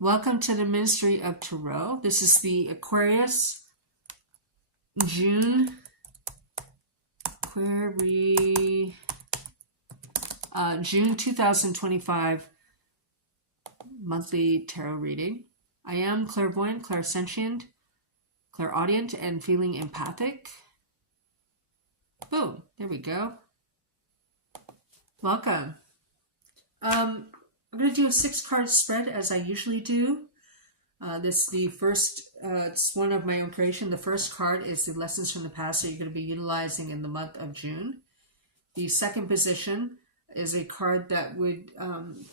Welcome to the Ministry of Tarot. This is the Aquarius June 2025 monthly tarot reading. I am clairvoyant, clairsentient, clairaudient, and feeling empathic. Boom, there we go. Welcome. I'm going to do a 6-card spread as I usually do. This is the first, it's one of my own creation. The first card is the lessons from the past that you're going to be utilizing in the month of June. The second position is a card that would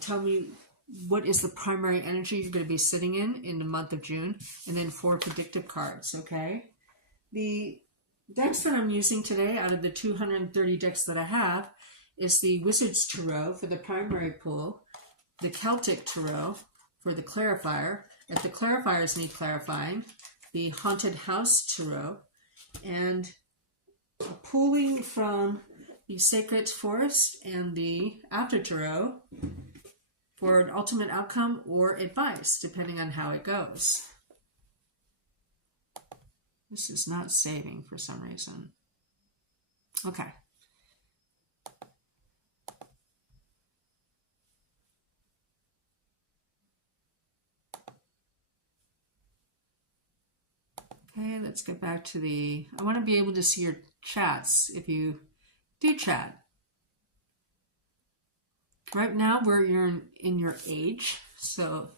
tell me what is the primary energy you're going to be sitting in the month of June. And then 4 predictive cards, okay? The decks that I'm using today out of the 230 decks that I have is the Wizard's Tarot for the primary pool, the Celtic Tarot for the clarifier, if the clarifiers need clarifying, the Haunted House Tarot, and pulling from the Sacred Forest and the After Tarot for an ultimate outcome or advice, depending on how it goes. This is not saving for some reason. Okay. Okay, let's get back to I want to be able to see your chats if you do chat. Right now, you're in your age, so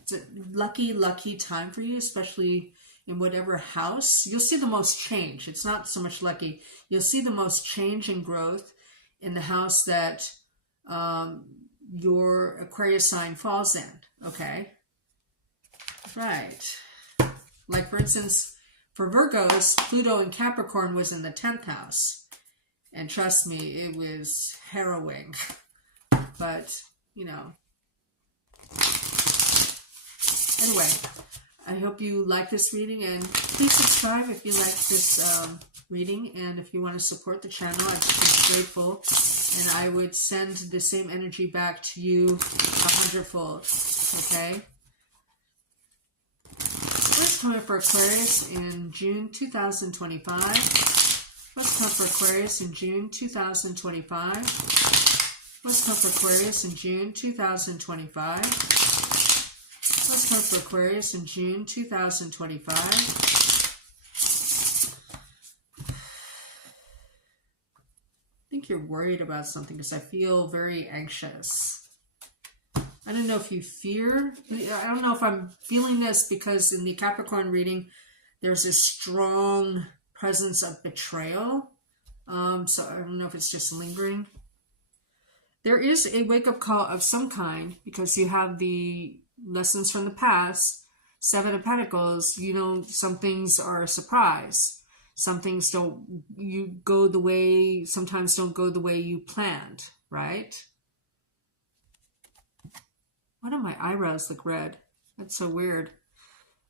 it's a lucky time for you, especially in whatever house. You'll see the most change. It's not so much lucky. You'll see the most change and growth in the house that your Aquarius sign falls in, okay? Right. Like, for instance, for Virgos, Pluto in Capricorn was in the 10th house. And trust me, it was harrowing. But, you know. Anyway, I hope you like this reading. And please subscribe if you like this reading. And if you want to support the channel, I'd be grateful. And I would send the same energy back to you 100-fold. Okay? What's coming for Aquarius in June 2025? What's coming for Aquarius in June 2025? What's coming for Aquarius in June 2025? What's coming for Aquarius in June 2025? I think you're worried about something because I feel very anxious. I don't know if you fear. I don't know if I'm feeling this because in the Capricorn reading, there's a strong presence of betrayal. So I don't know if it's just lingering. There is a wake-up call of some kind because you have the lessons from the past, 7 of Pentacles. You know, some things are a surprise. Some things sometimes don't go the way you planned, right? Why do my eyebrows look red? That's so weird.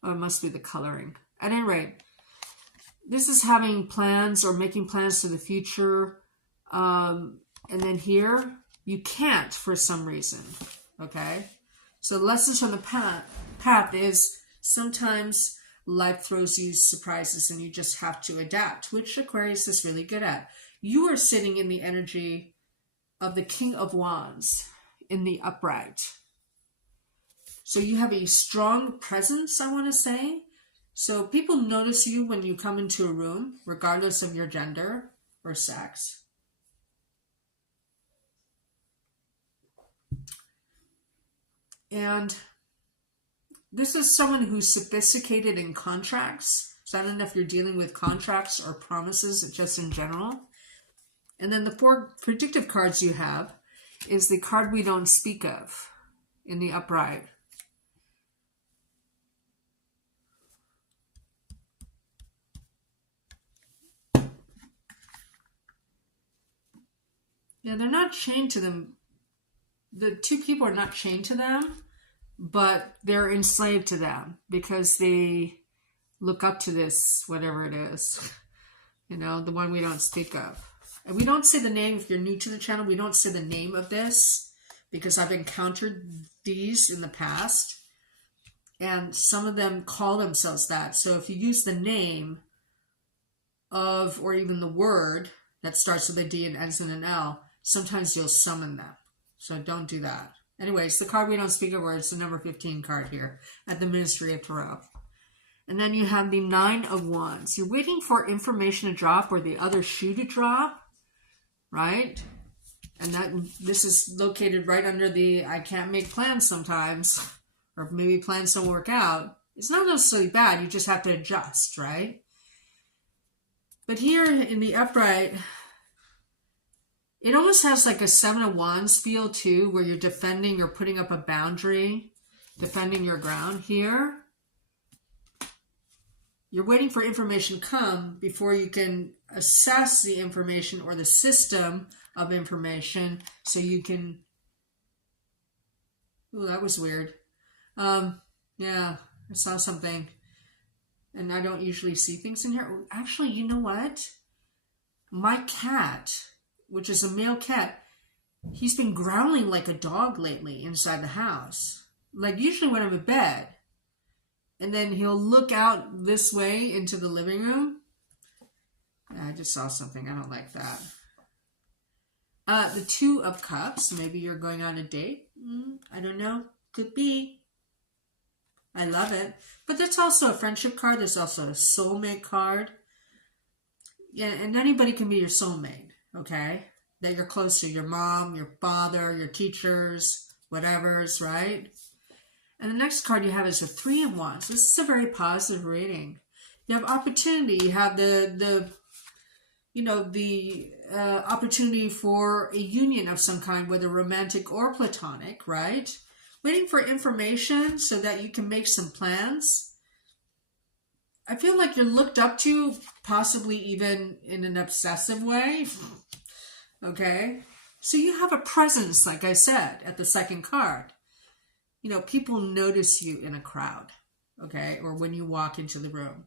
Oh, it must be the coloring. At any rate, this is having plans or making plans for the future. And then here, you can't for some reason. Okay? So the lessons from the path is sometimes life throws you surprises and you just have to adapt, which Aquarius is really good at. You are sitting in the energy of the King of Wands in the upright. So you have a strong presence, I want to say. So people notice you when you come into a room, regardless of your gender or sex. And this is someone who's sophisticated in contracts. So I don't know if you're dealing with contracts or promises, just in general. And then the 4 predictive cards you have is the card we don't speak of in the upright. Yeah, they're not chained to them. The 2 people are not chained to them, but they're enslaved to them because they look up to this, whatever it is. You know, the one we don't speak of. And we don't say the name, if you're new to the channel, we don't say the name of this because I've encountered these in the past. And some of them call themselves that. So if you use the name of, or even the word that starts with a D and ends in an L, sometimes you'll summon them. So don't do that. Anyways, the card we don't speak of, it's the number 15 card here at the Ministry of Tarot. And then you have the 9 of Wands. You're waiting for information to drop or the other shoe to drop, right? And this is located right under the I can't make plans sometimes, or maybe plans don't work out. It's not necessarily bad. You just have to adjust, right? But here in the upright, it almost has like a 7 of Wands feel too, where you're defending, you're putting up a boundary, defending your ground. Here, you're waiting for information to come before you can assess the information or the system of information so you can... Oh, that was weird. Yeah, I saw something. And I don't usually see things in here. Actually, you know what? My cat, which is a male cat, he's been growling like a dog lately inside the house. Like usually when I'm in bed. And then he'll look out this way into the living room. I just saw something. I don't like that. The 2 of Cups. Maybe you're going on a date. I don't know. Could be. I love it. But that's also a friendship card. There's also a soulmate card. Yeah, and anybody can be your soulmate, okay? That you're close to. Your mom, your father, your teachers, whatever's, right? And the next card you have is a 3 of Wands. This is a very positive reading. You have opportunity. You have the opportunity for a union of some kind, whether romantic or platonic, right? Waiting for information so that you can make some plans. I feel like you're looked up to, possibly even in an obsessive way. Okay? So you have a presence, like I said, at the second card. You know, people notice you in a crowd, okay? Or when you walk into the room.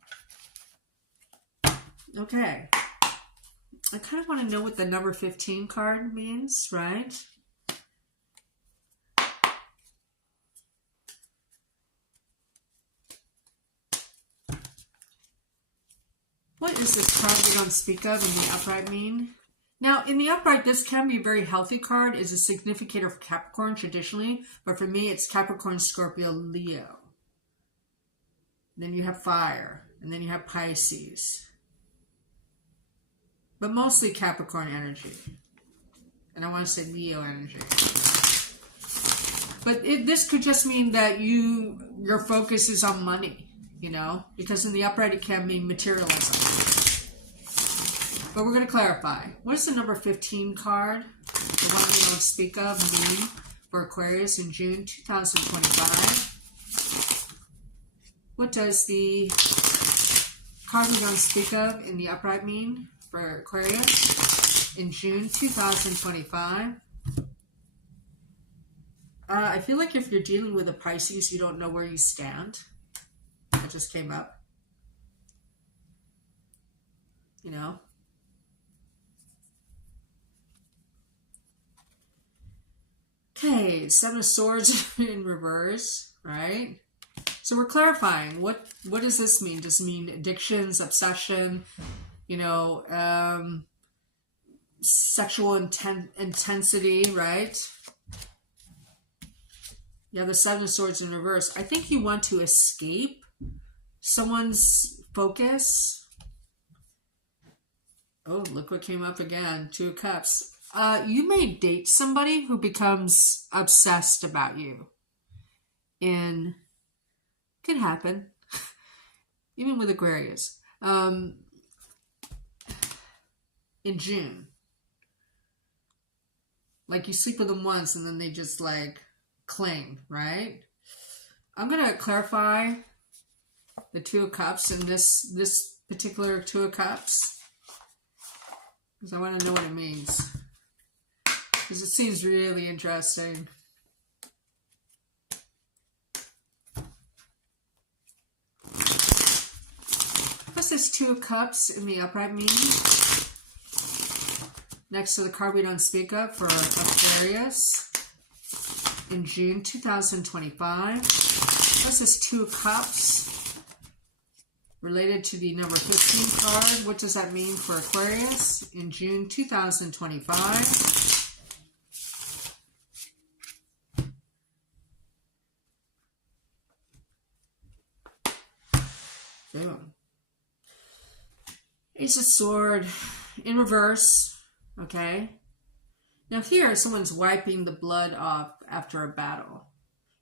Okay. I kind of want to know what the number 15 card means, right? What is this card we don't speak of in the upright mean? Now, in the upright, this can be a very healthy card. It's a significator for Capricorn traditionally, but for me, it's Capricorn, Scorpio, Leo. Then you have fire, and then you have Pisces. But mostly Capricorn energy. And I want to say Leo energy. But this could just mean that your focus is on money, you know? Because in the upright, it can mean materialism. But we're going to clarify. What is the number 15 card? The one we don't speak of, mean for Aquarius in June 2025. What does the card we don't speak of in the upright mean for Aquarius in June 2025? I feel like if you're dealing with a Pisces, you don't know where you stand. That just came up. You know? Okay, 7 of Swords in reverse, right? So we're clarifying. What does this mean? Does it mean addictions, obsession, you know, sexual intensity, right? You have the 7 of Swords in reverse. I think you want to escape someone's focus. Oh, look what came up again. 2 of Cups. You may date somebody who becomes obsessed about you. Could happen. Even with Aquarius. In June. Like you sleep with them once and then they just like cling, right? I'm going to clarify the 2 of Cups and this particular 2 of Cups. Because I want to know what it means. Because it seems really interesting. What's this 2 of Cups in the upright mean? Next to the card we don't speak of for Aquarius in June 2025. What's is this Two of Cups? Related to the number 15 card. What does that mean for Aquarius in June 2025? Boom. Ace of Sword in reverse. Okay. Now here, someone's wiping the blood off after a battle.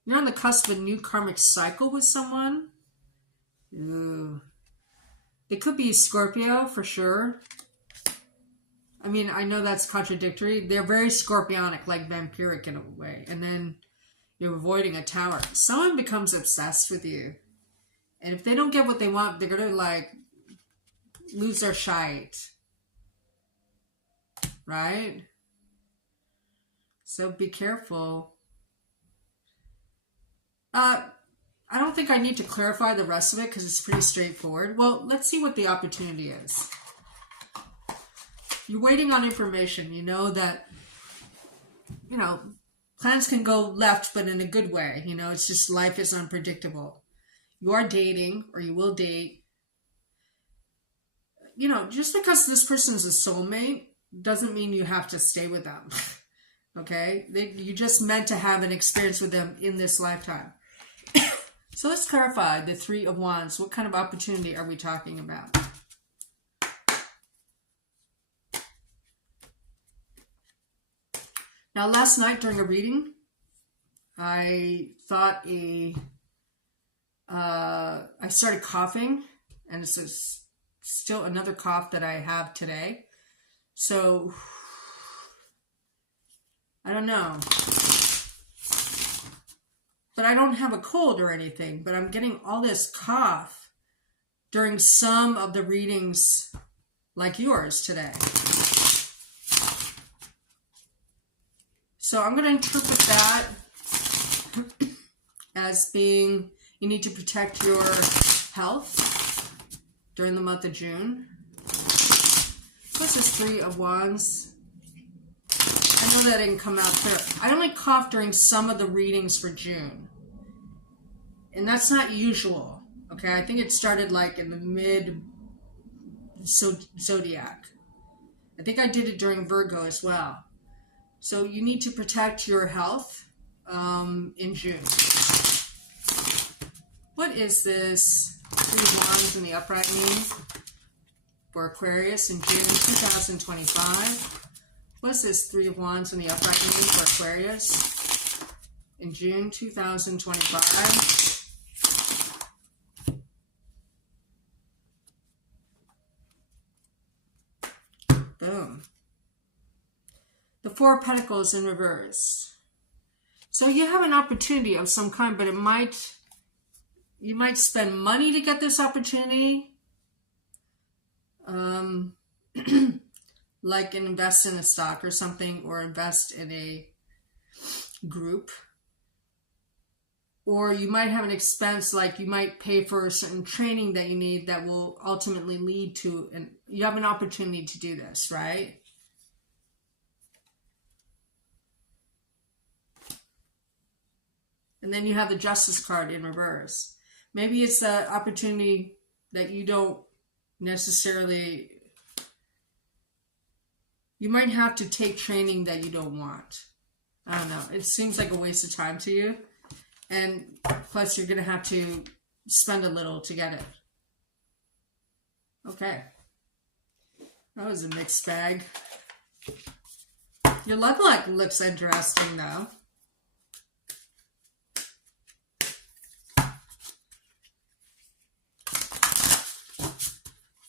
You're on the cusp of a new karmic cycle with someone. Ooh. It could be Scorpio for sure. I mean, I know that's contradictory. They're very scorpionic, like vampiric in a way. And then you're avoiding a tower. Someone becomes obsessed with you. And if they don't get what they want, they're going to like lose their shite. Right? So be careful. I don't think I need to clarify the rest of it because it's pretty straightforward. Well, let's see what the opportunity is. You're waiting on information. You know that, plans can go left, but in a good way. It's just life is unpredictable. You are dating, or you will date. Just because this person's a soulmate doesn't mean you have to stay with them. Okay? You just meant to have an experience with them in this lifetime. So let's clarify the Three of Wands. What kind of opportunity are we talking about? Now, last night during a reading, I thought I started coughing, and this is still another cough that I have today. So, I don't know. But I don't have a cold or anything, but I'm getting all this cough during some of the readings like yours today. So I'm going to interpret that as being you need to protect your health during the month of June. What's this Three of Wands? I know that didn't come out clear. I only cough during some of the readings for June. And that's not usual. Okay, I think it started like in the mid-zodiac. I think I did it during Virgo as well. So you need to protect your health in June. What is this Three of Wands in the upright mean for Aquarius in June 2025? What's this Three of Wands in the upright mean for Aquarius in June 2025? Boom. The Four of Pentacles in reverse. So you have an opportunity of some kind, but you might spend money to get this opportunity. Like invest in a stock or something, or invest in a group. Or you might have an expense, like you might pay for a certain training that you need that will ultimately lead to, and you have an opportunity to do this, right? And then you have the Justice card in reverse. Maybe it's the opportunity that you don't necessarily... You might have to take training that you don't want. I don't know. It seems like a waste of time to you. And plus you're going to have to spend a little to get it. Okay. That was a mixed bag. Your love life looks interesting though.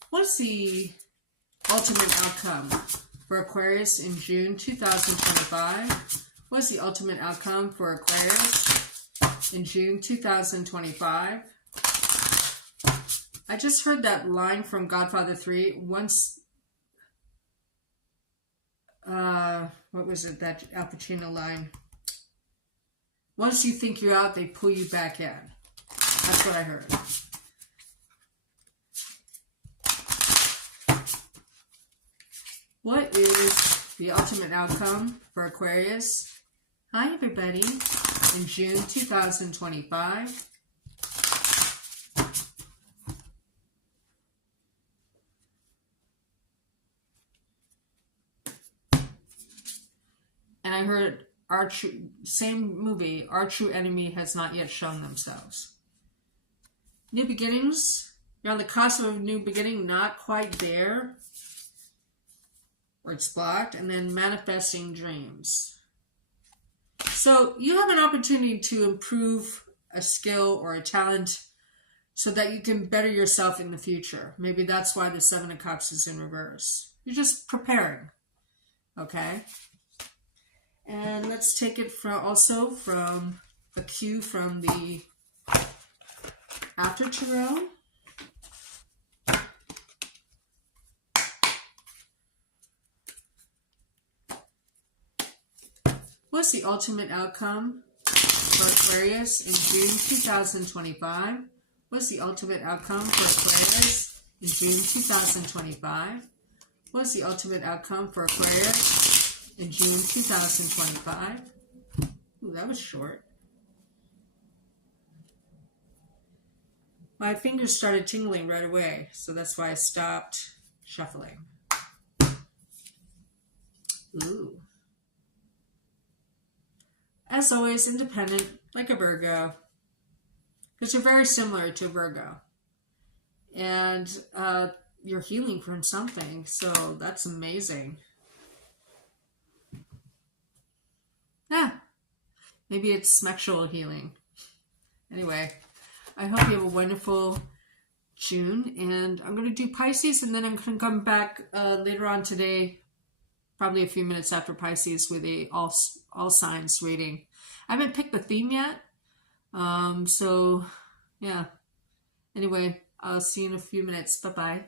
What's the ultimate outcome for Aquarius in June 2025? What's the ultimate outcome for Aquarius in June 2025? I just heard that line from Godfather 3. Once, what was it, that Al Pacino line? Once you think you're out, they pull you back in. That's what I heard. What is the ultimate outcome for Aquarius? Hi, everybody. In June 2025. I heard same movie, our true enemy has not yet shown themselves. New beginnings. You're on the cusp of a new beginning, not quite there. Or it's blocked. And then manifesting dreams. So you have an opportunity to improve a skill or a talent so that you can better yourself in the future. Maybe that's why the Seven of Cups is in reverse. You're just preparing. Okay? And let's take it from a cue from the After Tarot. What's the ultimate outcome for Aquarius in June 2025? What's the ultimate outcome for Aquarius in June 2025? What's the ultimate outcome for Aquarius in June 2025? Ooh, that was short. My fingers started tingling right away, so that's why I stopped shuffling. Ooh. As always, independent, like a Virgo. Because you're very similar to Virgo. And you're healing from something, so that's amazing. Yeah. Maybe it's sexual healing. Anyway, I hope you have a wonderful June. And I'm going to do Pisces, and then I'm going to come back later on today, probably a few minutes after Pisces, with a all signs reading. I haven't picked the theme yet. So, yeah. Anyway, I'll see you in a few minutes. Bye-bye.